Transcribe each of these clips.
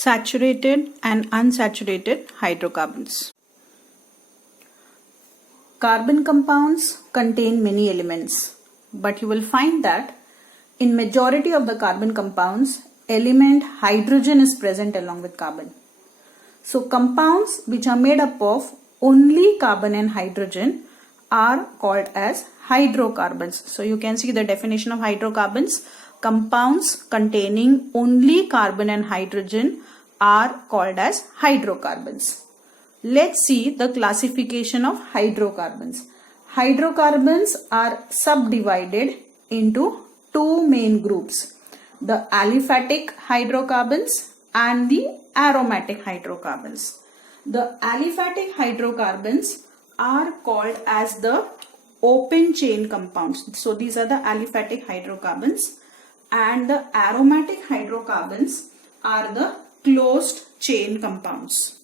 Saturated and unsaturated hydrocarbons. Carbon compounds contain many elements, but you will find that in majority of the carbon compounds, element hydrogen is present along with carbon. So compounds which are made up of only carbon and hydrogen are called as hydrocarbons. So you can see the definition of hydrocarbons. Compounds containing only carbon and hydrogen are called as hydrocarbons. Let's see the classification of hydrocarbons. Hydrocarbons are subdivided into two main groups, the aliphatic hydrocarbons and the aromatic hydrocarbons. The aliphatic hydrocarbons are called as the open chain compounds. So these are the aliphatic hydrocarbons, and the aromatic hydrocarbons are the closed chain compounds.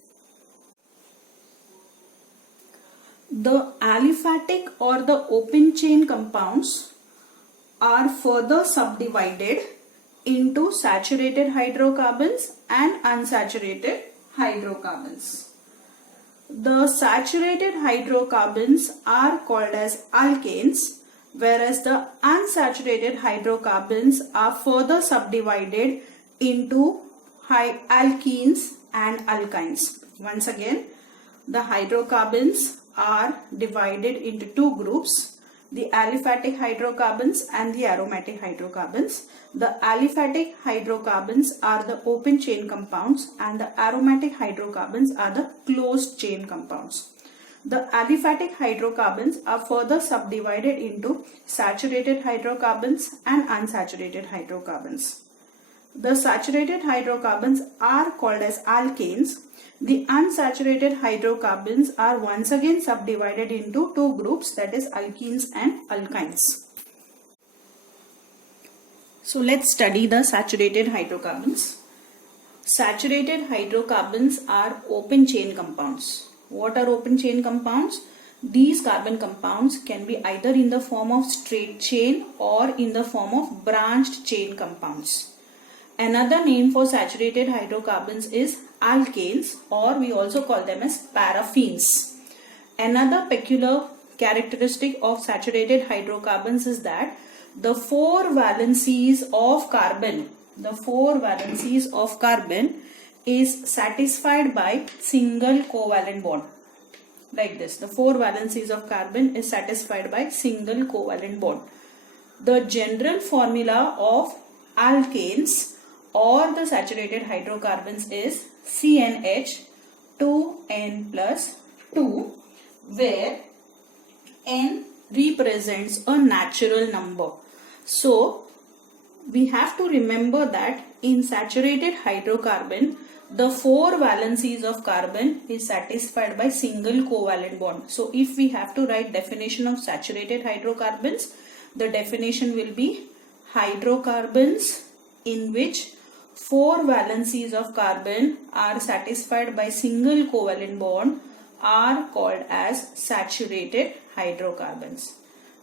The aliphatic or the open chain compounds are further subdivided into saturated hydrocarbons and unsaturated hydrocarbons. The saturated hydrocarbons are called as alkanes, whereas the unsaturated hydrocarbons are further subdivided into alkenes and alkynes. Once again, the hydrocarbons are divided into two groups, the aliphatic hydrocarbons and the aromatic hydrocarbons. The aliphatic hydrocarbons are the open chain compounds and the aromatic hydrocarbons are the closed chain compounds. The aliphatic hydrocarbons are further subdivided into saturated hydrocarbons and unsaturated hydrocarbons. The saturated hydrocarbons are called as alkanes. The unsaturated hydrocarbons are once again subdivided into two groups, that is alkenes and alkynes. So let's study the saturated hydrocarbons. Saturated hydrocarbons are open chain compounds. What are open chain compounds? These carbon compounds can be either in the form of straight chain or in the form of branched chain compounds. Another name for saturated hydrocarbons is alkanes, or we also call them as paraffins. Another peculiar characteristic of saturated hydrocarbons is that the four valencies of carbon is satisfied by single covalent bond. Like this, the four valencies of carbon is satisfied by single covalent bond. The general formula of alkanes or the saturated hydrocarbons is CnH 2n plus 2, where n represents a natural number. So we have to remember that in saturated hydrocarbon, the four valencies of carbon is satisfied by single covalent bond. So if we have to write definition of saturated hydrocarbons, the definition will be hydrocarbons in which four valencies of carbon are satisfied by single covalent bond are called as saturated hydrocarbons.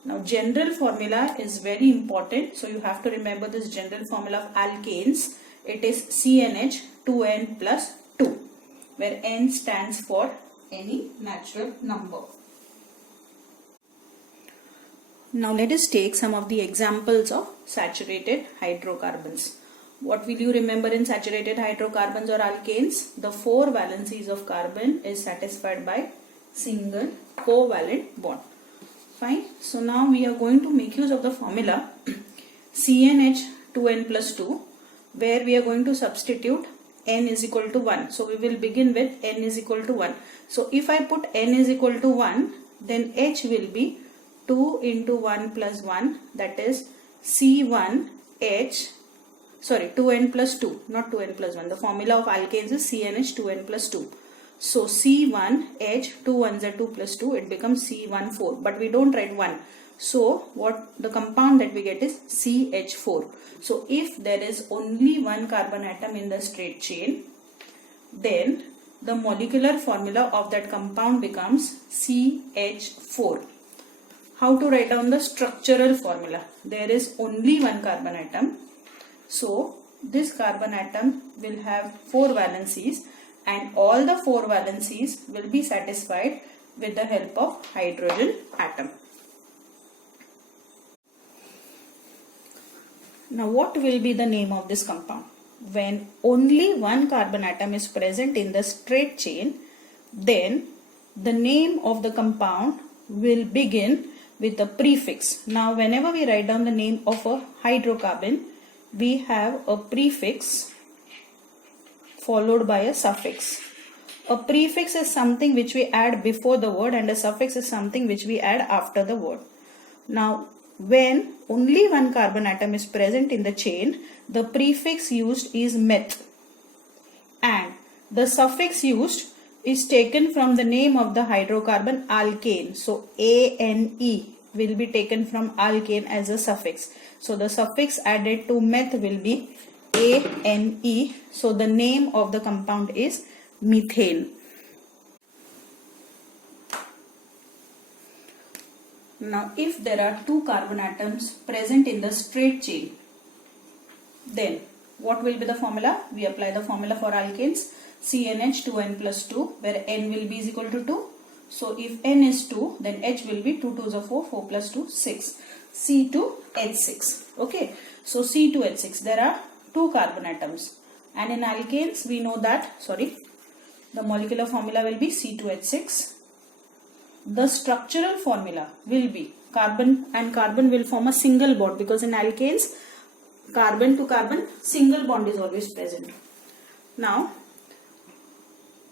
Now general formula is very important, so you have to remember this general formula of alkanes. It is CnH 2n plus 2, where n stands for any natural number. Now let us take some of the examples of saturated hydrocarbons. What will you remember in saturated hydrocarbons or alkanes? The four valencies of carbon is satisfied by single covalent bond. Fine. So now we are going to make use of the formula CnH 2n plus 2, where we are going to substitute n is equal to 1. So we will begin with n is equal to 1. So if I put n is equal to 1, then H will be 2 into 1 plus 1, that is C1H, sorry, 2n plus 2, not 2n plus 1. The formula of alkanes is CnH 2n plus 2. So C1H, 2 1s are 2 plus 2, it becomes C14, but we don't write 1. So what the compound that we get is CH4. So if there is only one carbon atom in the straight chain, then the molecular formula of that compound becomes CH4. How to write down the structural formula? There is only one carbon atom. So this carbon atom will have 4 valencies, and all the 4 valencies will be satisfied with the help of hydrogen atom. Now what will be the name of this compound? When only one carbon atom is present in the straight chain, then the name of the compound will begin with a prefix. Now whenever we write down the name of a hydrocarbon, we have a prefix followed by a suffix. A prefix is something which we add before the word, and a suffix is something which we add after the word. Now when only one carbon atom is present in the chain, the prefix used is meth, and the suffix used is taken from the name of the hydrocarbon alkane. So ANE will be taken from alkane as a suffix. So the suffix added to meth will be ANE. So the name of the compound is methane. Now if there are 2 carbon atoms present in the straight chain, then what will be the formula? We apply the formula for alkanes, CnH2n plus 2, where n will be is equal to 2. So if n is 2, then H will be 2 2s are 4, 4 plus 2, 6. C2H6. Okay. So C2H6, there are 2 carbon atoms. And in alkanes, we know that, the molecular formula will be C2H6. The structural formula will be carbon and carbon will form a single bond, because in alkanes, carbon to carbon single bond is always present. Now,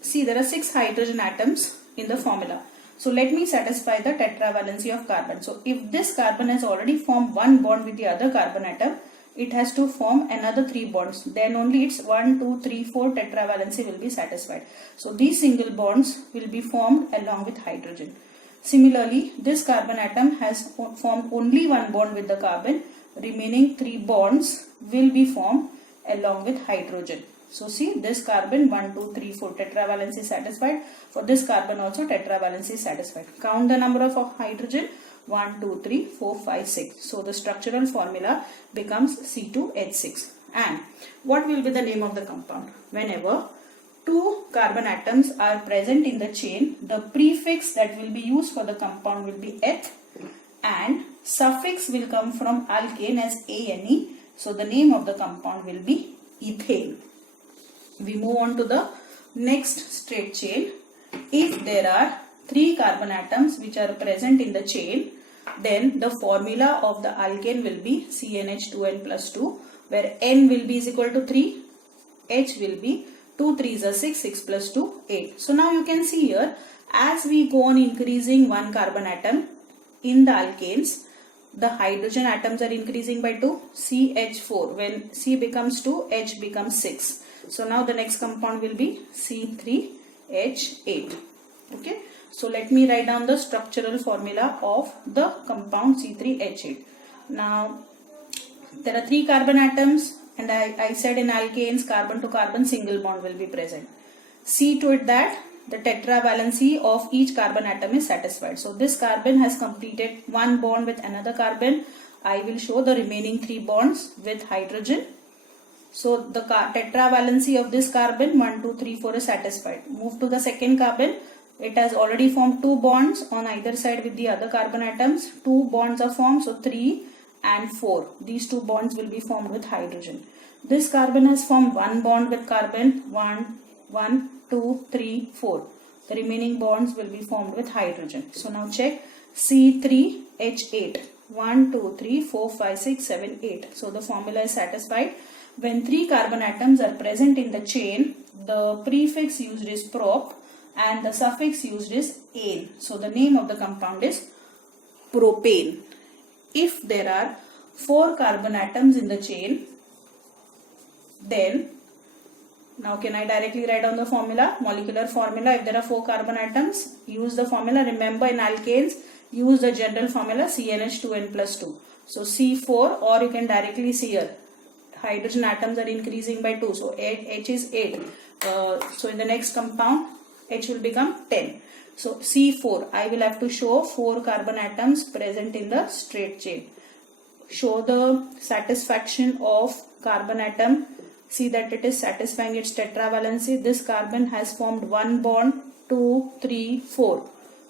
see, there are 6 hydrogen atoms in the formula. So let me satisfy the tetravalency of carbon. So if this carbon has already formed one bond with the other carbon atom, it has to form another 3 bonds. Then only its 1, 2, 3, 4 tetravalency will be satisfied. So these single bonds will be formed along with hydrogen. Similarly, this carbon atom has formed only one bond with the carbon. Remaining 3 bonds will be formed along with hydrogen. So see, this carbon 1, 2, 3, 4 tetravalency is satisfied. For this carbon also tetravalency is satisfied. Count the number of hydrogen. 1, 2, 3, 4, 5, 6. So the structural formula becomes C2H6. And what will be the name of the compound? Whenever 2 carbon atoms are present in the chain, the prefix that will be used for the compound will be eth, and suffix will come from alkane as ANE. So the name of the compound will be ethane. We move on to the next straight chain. If there are 3 carbon atoms which are present in the chain, then the formula of the alkane will be CnH2n plus 2, where N will be is equal to 3, H will be 2 3s are 6, 6 plus 2, 8. So now you can see here, as we go on increasing one carbon atom in the alkanes, the hydrogen atoms are increasing by 2, CH4. When C becomes 2, H becomes 6. So now the next compound will be C3H8. Okay. So let me write down the structural formula of the compound C3H8. Now there are 3 carbon atoms, and I said in alkanes carbon to carbon single bond will be present. See to it that the tetravalency of each carbon atom is satisfied. So this carbon has completed one bond with another carbon. I will show the remaining 3 bonds with hydrogen. So the tetravalency of this carbon 1, 2, 3, 4 is satisfied. Move to the second carbon. It has already formed 2 bonds on either side with the other carbon atoms. 2 bonds are formed, so 3 and 4. These 2 bonds will be formed with hydrogen. This carbon has formed 1 bond with carbon. 1, 2, 3, 4. The remaining bonds will be formed with hydrogen. So now check C3H8. 1, 2, 3, 4, 5, 6, 7, 8. So the formula is satisfied. When 3 carbon atoms are present in the chain, the prefix used is prop and the suffix used is ane. So the name of the compound is propane. If there are 4 carbon atoms in the chain, then now can I directly write down the formula? Molecular formula. If there are 4 carbon atoms, use the formula. Remember in alkanes, use the general formula CnH2n plus 2. So C4, or you can directly see here. Hydrogen atoms are increasing by 2. So H is 8. So in the next compound, H will become 10. So C4, I will have to show 4 carbon atoms present in the straight chain. Show the satisfaction of carbon atom, see that it is satisfying its tetravalency. This carbon has formed one bond, 2, 3, 4.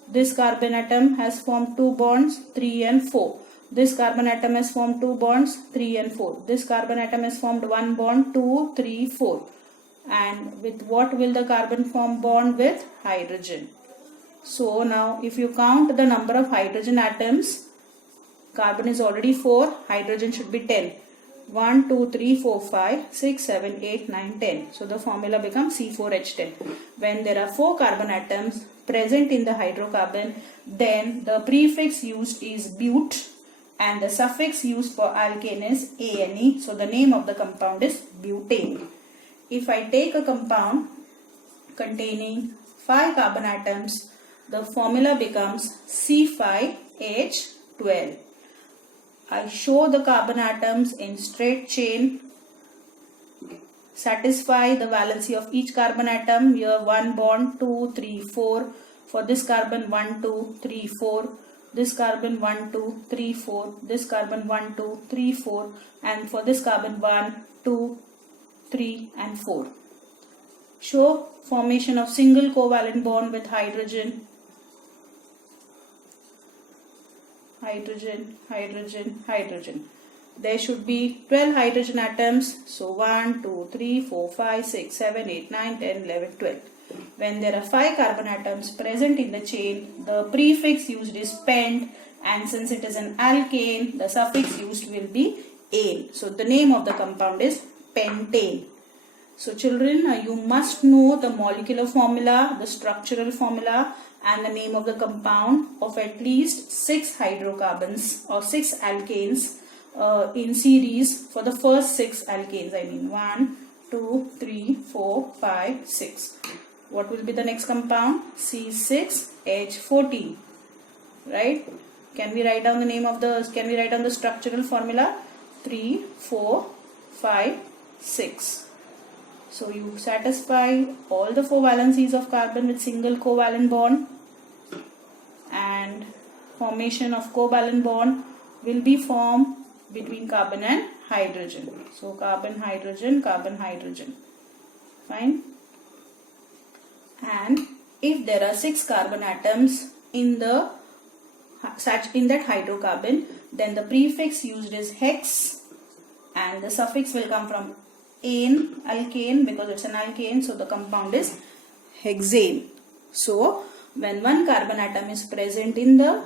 This carbon atom has formed two bonds, 3 and 4. This carbon atom has formed two bonds, 3 and 4. This carbon atom has formed one bond, 2, 3, 4. And with what will the carbon form bond? With hydrogen. So now if you count the number of hydrogen atoms, carbon is already 4, hydrogen should be 10. 1, 2, 3, 4, 5, 6, 7, 8, 9, 10. So the formula becomes C4H10. When there are 4 carbon atoms present in the hydrocarbon, then the prefix used is but and the suffix used for alkane is ane. So the name of the compound is butane. If I take a compound containing 5 carbon atoms, the formula becomes C5H12. I show the carbon atoms in straight chain, satisfy the valency of each carbon atom. Here 1 bond, 2, 3, 4. For this carbon 1, 2, 3, 4. This carbon 1, 2, 3, 4. This carbon 1, 2, 3, 4. And for this carbon 1, 2, 3 and 4. Show formation of single covalent bond with hydrogen. Hydrogen, hydrogen, hydrogen. There should be 12 hydrogen atoms. So 1, 2, 3, 4, 5, 6, 7, 8, 9, 10, 11, 12. When there are 5 carbon atoms present in the chain, the prefix used is pent, and since it is an alkane, the suffix used will be ane. So the name of the compound is pentane. So children, you must know the molecular formula, the structural formula, and the name of the compound of at least 6 hydrocarbons or 6 alkanes in series for the first 6 alkanes. I mean 1, 2, 3, 4, 5, 6. What will be the next compound? C6H14. Right? Can we write down the name of the, can we write down the structural formula? 3, 4, 5, 6. So you satisfy all the 4 valencies of carbon with single covalent bond, and formation of covalent bond will be formed between carbon and hydrogen. So carbon, hydrogen, carbon, hydrogen. Fine. And if there are 6 carbon atoms in that hydrocarbon, then the prefix used is hex and the suffix will come from ane, alkane, because it's an alkane, so the compound is hexane. So when 1 carbon atom is present in the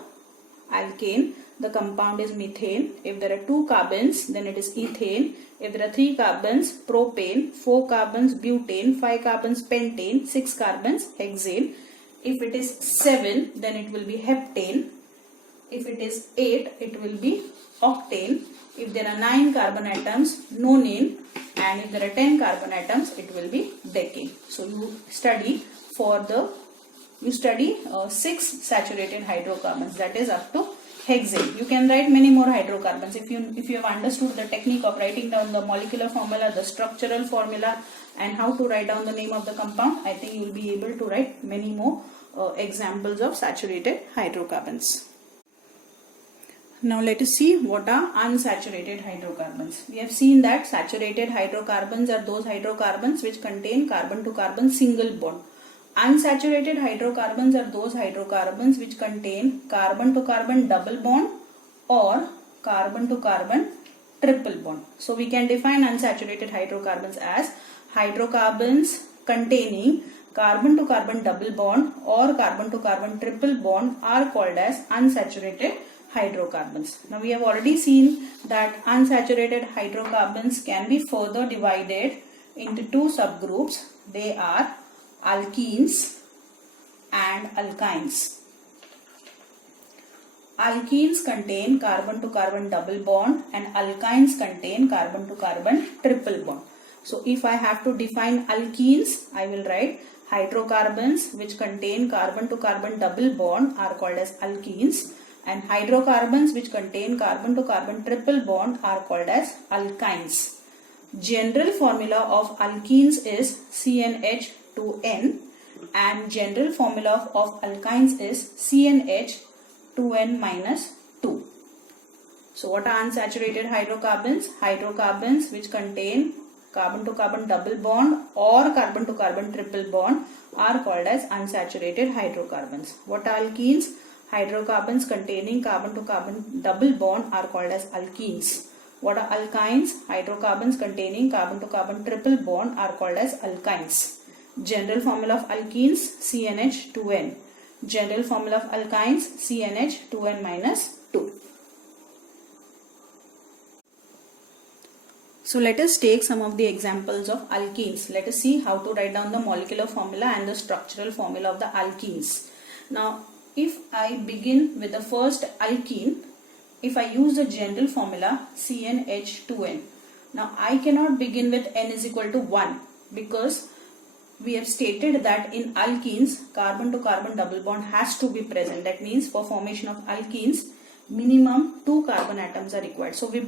alkane, the compound is methane. If there are 2 carbons, then it is ethane. If there are 3 carbons, propane, 4 carbons, butane, 5 carbons, pentane, 6 carbons, hexane. If it is 7, then it will be heptane. If it is 8, it will be octane. If there are 9 carbon atoms, nonane. And if there are 10 carbon atoms, it will be decane. So you study 6 saturated hydrocarbons, that is up to hexane. You can write many more hydrocarbons. If you have understood the technique of writing down the molecular formula, the structural formula, and how to write down the name of the compound, I think you will be able to write many more examples of saturated hydrocarbons. Now let us see what are unsaturated hydrocarbons. We have seen that saturated hydrocarbons are those hydrocarbons which contain carbon to carbon single bond. Unsaturated hydrocarbons are those hydrocarbons which contain carbon to carbon double bond or carbon to carbon triple bond. So we can define unsaturated hydrocarbons as hydrocarbons containing carbon to carbon double bond or carbon to carbon triple bond are called as unsaturated hydrocarbons. Now we have already seen that unsaturated hydrocarbons can be further divided into 2 subgroups. They are alkenes and alkynes. Alkenes contain carbon to carbon double bond and alkynes contain carbon to carbon triple bond. So if I have to define alkenes, I will write hydrocarbons which contain carbon to carbon double bond are called as alkenes, and hydrocarbons which contain carbon to carbon triple bond are called as alkynes. General formula of alkenes is CnH2n and general formula of alkynes is CnH2n-2. So what are unsaturated hydrocarbons? Hydrocarbons which contain carbon to carbon double bond or carbon to carbon triple bond are called as unsaturated hydrocarbons. What are alkenes? Hydrocarbons containing carbon to carbon double bond are called as alkenes. What are alkynes? Hydrocarbons containing carbon to carbon triple bond are called as alkynes. General formula of alkenes, CnH2n. General formula of alkynes, CnH2n minus 2. So let us take some of the examples of alkenes. Let us see how to write down the molecular formula and the structural formula of the alkenes. Now, if I begin with the first alkene, if I use the general formula CnH2n, now I cannot begin with n is equal to 1 because we have stated that in alkenes, carbon to carbon double bond has to be present. That means for formation of alkenes, minimum 2 carbon atoms are required. So we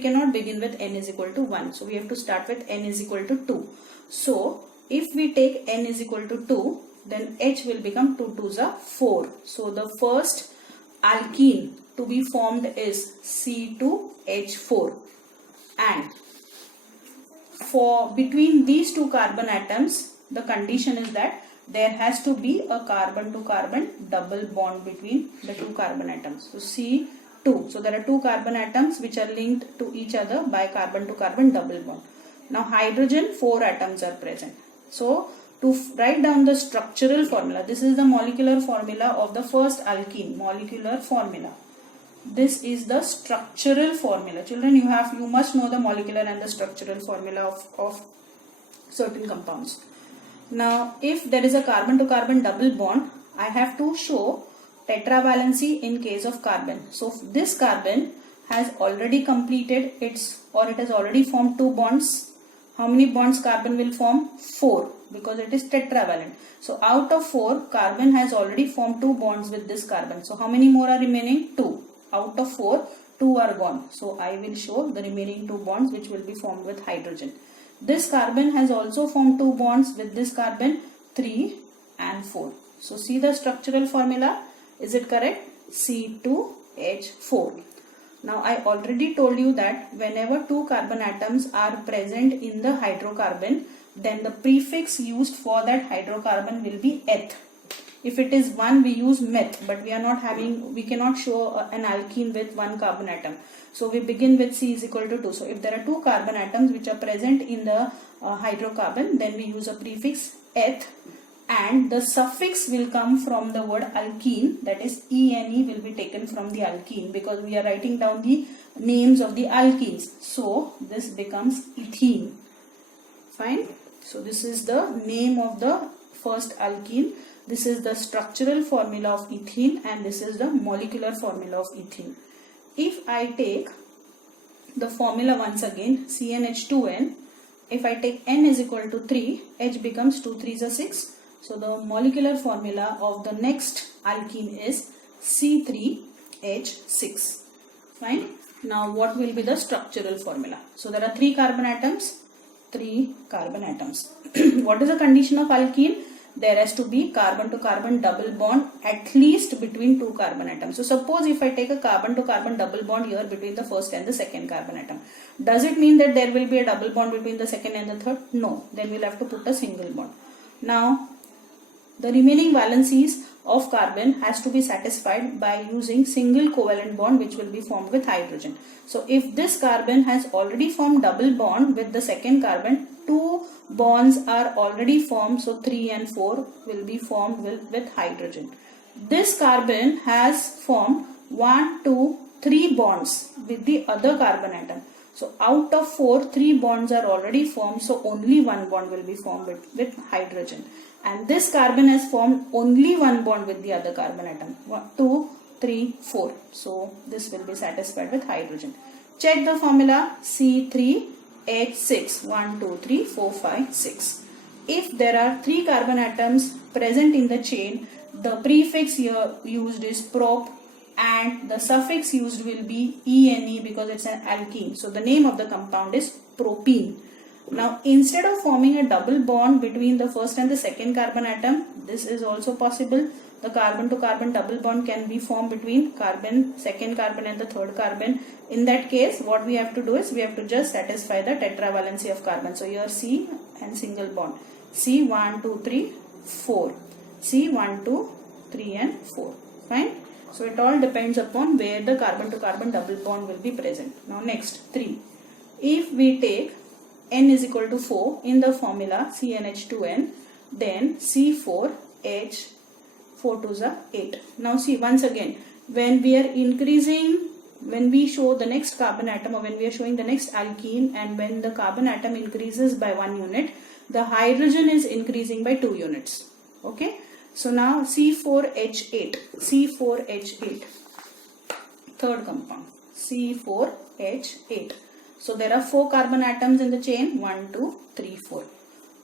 cannot begin with n is equal to 1. So we have to start with n is equal to 2. So if we take n is equal to 2, then H will become 2 2s are 4. So the first alkene to be formed is C2H4. And for between these two carbon atoms, the condition is that there has to be a carbon to carbon double bond between the two carbon atoms. So C2. So there are two carbon atoms which are linked to each other by carbon to carbon double bond. Now hydrogen, 4 atoms are present. So to write down the structural formula, this is the molecular formula of the first alkene. Molecular formula. This is the structural formula. Children, you must know the molecular and the structural formula of certain compounds. Now, if there is a carbon to carbon double bond, I have to show tetravalency in case of carbon. So this carbon has already completed it has already formed 2 bonds. How many bonds carbon will form? 4, because it is tetravalent. So out of 4, carbon has already formed 2 bonds with this carbon. So how many more are remaining? 2. Out of 4, 2 are gone. So I will show the remaining 2 bonds which will be formed with hydrogen. This carbon has also formed 2 bonds with this carbon, 3 and 4. So see the structural formula. Is it correct? C2H4. Now I already told you that whenever 2 carbon atoms are present in the hydrocarbon, then the prefix used for that hydrocarbon will be eth. If it is 1, we use meth, but we cannot show an alkene with 1 carbon atom. So we begin with C is equal to 2. So if there are 2 carbon atoms which are present in the hydrocarbon, then we use a prefix eth, and the suffix will come from the word alkene, that is ene will be taken from the alkene because we are writing down the names of the alkenes. So this becomes ethene. Fine. So this is the name of the first alkene. This is the structural formula of ethene and this is the molecular formula of ethene. If I take the formula once again, CnH2n, if I take n is equal to 3, H becomes 2 3s are 6. So the molecular formula of the next alkene is C3H6. Fine. Now what will be the structural formula? So there are 3 carbon atoms. 3 carbon atoms. What is the condition of alkene? There has to be carbon to carbon double bond at least between 2 carbon atoms. So suppose if I take a carbon to carbon double bond here between the first and the second carbon atom, does it mean that there will be a double bond between the second and the third? No. Then we'll have to put a single bond. Now the remaining valencies of carbon has to be satisfied by using single covalent bond which will be formed with hydrogen. So if this carbon has already formed double bond with the second carbon, 2 bonds are already formed, so 3 and 4 will be formed with hydrogen. This carbon has formed 1, 2, 3 bonds with the other carbon atom. So out of 4, 3 bonds are already formed, so only 1 bond will be formed with hydrogen. And this carbon has formed only 1 bond with the other carbon atom. 1, 2, 3, 4. So this will be satisfied with hydrogen. Check the formula C3H6. 1, 2, 3, 4, 5, 6. If there are 3 carbon atoms present in the chain, the prefix here used is prop and the suffix used will be ene because it's an alkene. So the name of the compound is propene. Now instead of forming a double bond between the first and the second carbon atom, this is also possible. The carbon to carbon double bond can be formed between second carbon and the third carbon. In that case, what we have to do is we have to just satisfy the tetravalency of carbon. So here C and single bond. C 1, 2, 3, 4. C 1, 2, 3 and 4. Fine. So it all depends upon where the carbon to carbon double bond will be present. Now next 3. If we take N is equal to 4 in the formula CnH2n, then C4H 4 2s are 8. Now see, once again, when we are increasing, when we show the next carbon atom, or when we are showing the next alkene, and when the carbon atom increases by 1 unit, the hydrogen is increasing by 2 units. Okay. So now C4H8, third compound, C4H8. So there are 4 carbon atoms in the chain, 1, 2, 3, 4.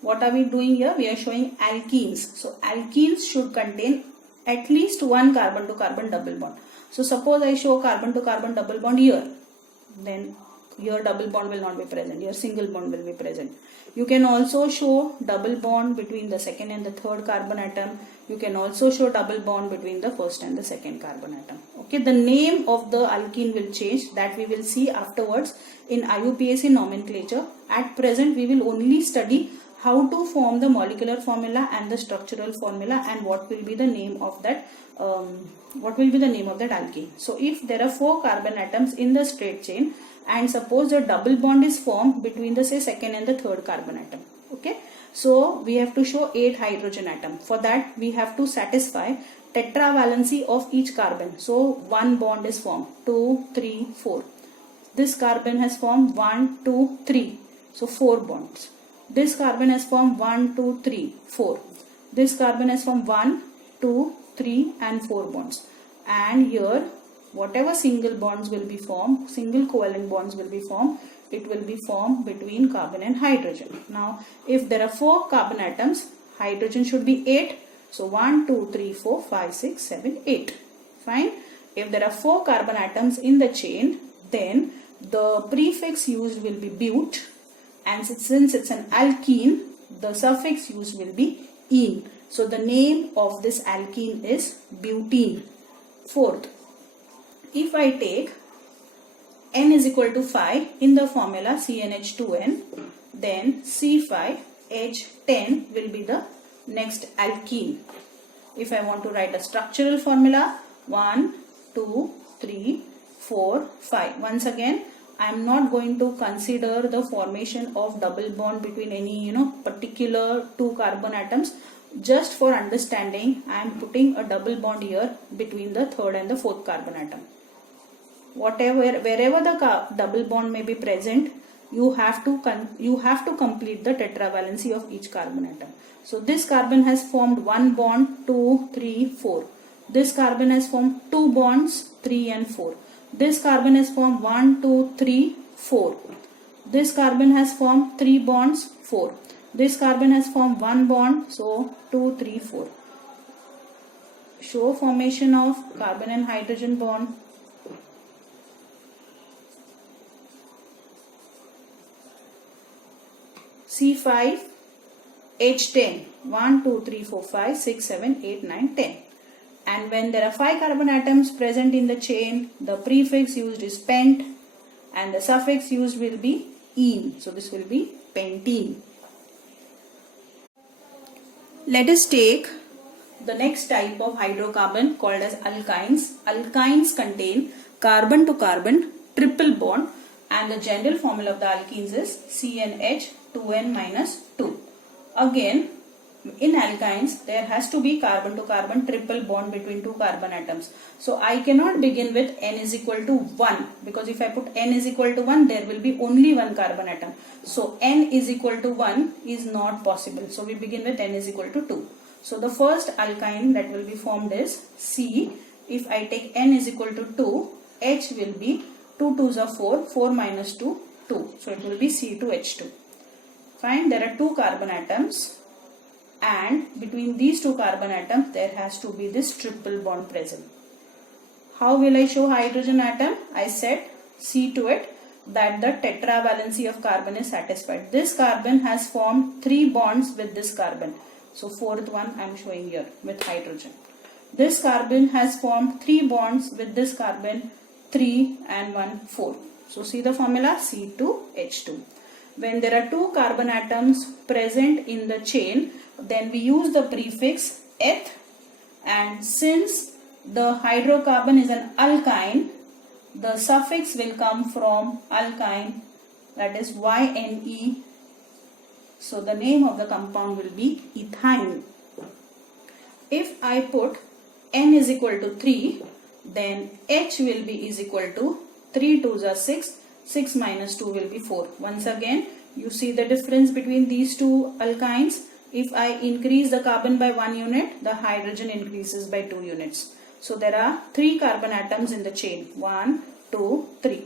What are we doing here? We are showing alkenes. So alkenes should contain at least one carbon to carbon double bond. So suppose I show carbon to carbon double bond here, then here double bond will not be present, here single bond will be present. You can also show double bond between the second and the third carbon atom. You can also show double bond between the first and the second carbon atom. Okay, the name of the alkene will change, that we will see afterwards in IUPAC nomenclature. At present we will only study how to form the molecular formula and the structural formula, and what will be the name of that alkene. So if there are 4 carbon atoms in the straight chain, and suppose a double bond is formed between the second and the third carbon atom. Okay, so we have to show 8 hydrogen atom. For that we have to satisfy tetravalency of each carbon. So one bond is formed, 2, 3, 4. This carbon has formed 1, 2, 3. So 4 bonds. This carbon has formed 1, 2, 3, 4. This carbon has formed 1, 2, 3 and 4 bonds. And here whatever single bonds will be formed, single covalent bonds will be formed, it will be formed between carbon and hydrogen. Now if there are 4 carbon atoms, hydrogen should be 8. So 1, 2, 3, 4, 5, 6, 7, 8. Fine. If there are 4 carbon atoms in the chain, then the prefix used will be but, and since it's an alkene, the suffix used will be -ene. So the name of this alkene is butene. Fourth, if I take N is equal to 5 in the formula CnH2n, then C5H10 will be the next alkene. If I want to write a structural formula, 1, 2, 3, 4, 5. Once again, I am not going to consider the formation of double bond between any particular 2 carbon atoms. Just for understanding, I am putting a double bond here between the third and the fourth carbon atom. Wherever the double bond may be present, you have to complete the tetravalency of each carbon atom. So this carbon has formed 1 bond, 2, 3, 4. This carbon has formed 2 bonds, 3 and 4. This carbon has formed 1, 2, 3, 4. This carbon has formed 3 bonds, 4. This carbon has formed 1 bond, so 2, 3, 4. Show formation of carbon and hydrogen bond. C5H10, 1, 2, 3, 4, 5, 6, 7, 8, 9, 10. And when there are 5 carbon atoms present in the chain, the prefix used is pent and the suffix used will be -ene. So this will be pentene. Let us take the next type of hydrocarbon called as alkynes. Alkynes contain carbon to carbon triple bond, and the general formula of the alkenes is CnH2n-2. Again, in alkynes there has to be carbon to carbon triple bond between 2 carbon atoms. So I cannot begin with N is equal to 1, because if I put N is equal to 1, there will be only 1 carbon atom. So N is equal to 1 is not possible. So we begin with N is equal to 2. So the first alkyne that will be formed is C. If I take N is equal to 2, H will be 2 2s are 4, 4 minus 2, 2. So it will be C2H2. Fine, there are 2 carbon atoms, and between these 2 carbon atoms there has to be this triple bond present. How will I show hydrogen atom? I said C to it. that the tetravalency of carbon is satisfied. This carbon has formed 3 bonds with this carbon. So fourth one I am showing here with hydrogen. This carbon has formed 3 bonds with this carbon, 3 and 1, 4. So see the formula, C2H2. When there are 2 carbon atoms present in the chain, then we use the prefix eth, and since the hydrocarbon is an alkyne, the suffix will come from alkyne, that is YNE. So the name of the compound will be ethyne. If I put N is equal to 3, then H will be is equal to 3 2s are 6, 6 minus 2 will be 4. Once again, you see the difference between these two alkynes. If I increase the carbon by 1 unit, the hydrogen increases by 2 units. So there are 3 carbon atoms in the chain. 1, 2, 3.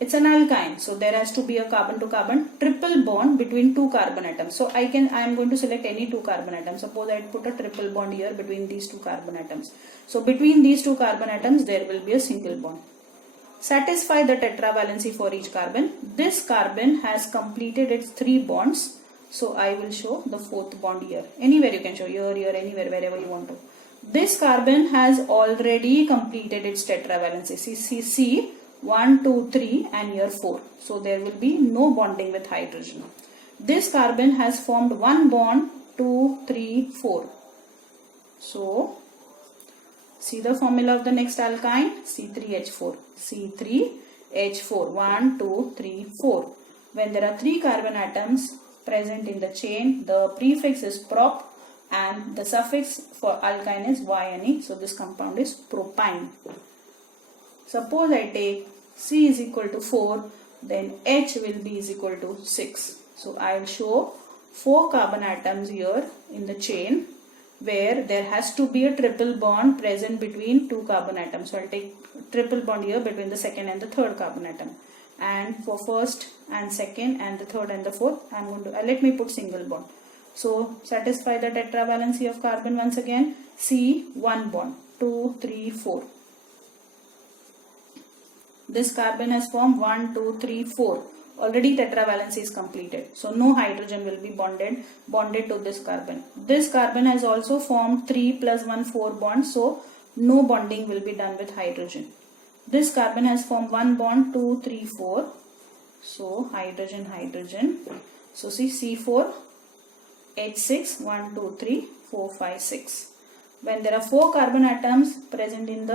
It's an alkyne, so there has to be a carbon to carbon triple bond between 2 carbon atoms. So I am going to select any 2 carbon atoms. Suppose I put a triple bond here between these 2 carbon atoms. So between these 2 carbon atoms there will be a single bond. Satisfy the tetravalency for each carbon. This carbon has completed its 3 bonds. So I will show the 4th bond here. Anywhere you can show, here, anywhere, wherever you want to. This carbon has already completed its tetravalency. See 1, 2, 3 and here 4. So there will be no bonding with hydrogen. This carbon has formed 1 bond, 2, 3, 4. So see the formula of the next alkyne, C3H4. C3H4, 1, 2, 3, 4. When there are 3 carbon atoms present in the chain, the prefix is prop and the suffix for alkyne is YNE. So this compound is propyne. Suppose I take C is equal to 4, then H will be is equal to 6. So I will show 4 carbon atoms here in the chain where there has to be a triple bond present between 2 carbon atoms. So I will take triple bond here between the second and the third carbon atom. And for first and second and the third and the fourth, I am going to let me put single bond. So satisfy the tetravalency of carbon once again. C 1 bond, 2, 3, 4. This carbon has formed 1, 2, 3, 4. Already tetravalency is completed. So no hydrogen will be bonded to this carbon. This carbon has also formed 3 plus 1, 4 bonds. So no bonding will be done with hydrogen. This carbon has formed 1 bond, 2, 3, 4. So hydrogen. So see C4, H6, 1, 2, 3, 4, 5, 6. When there are 4 carbon atoms present in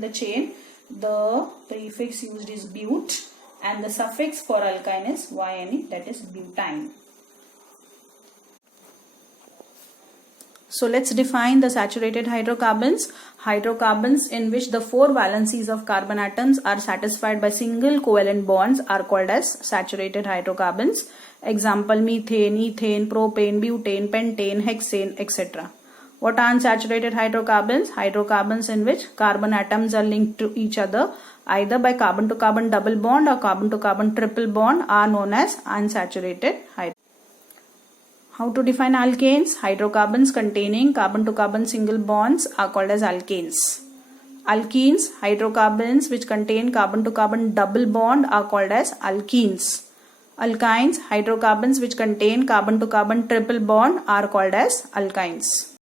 the chain, the prefix used is but and the suffix for alkyne is YNE, that is butyne. So let's define the saturated hydrocarbons. Hydrocarbons in which the 4 valencies of carbon atoms are satisfied by single covalent bonds are called as saturated hydrocarbons. Example: methane, ethane, propane, butane, pentane, hexane, etc. What are unsaturated hydrocarbons? Hydrocarbons in which carbon atoms are linked to each other either by carbon to carbon double bond or carbon to carbon triple bond are known as unsaturated hydrocarbons. How to define alkanes? Hydrocarbons containing carbon to carbon single bonds are called as alkanes. Alkenes, hydrocarbons which contain carbon to carbon double bond are called as alkenes. Alkynes, hydrocarbons which contain carbon to carbon triple bond are called as alkynes.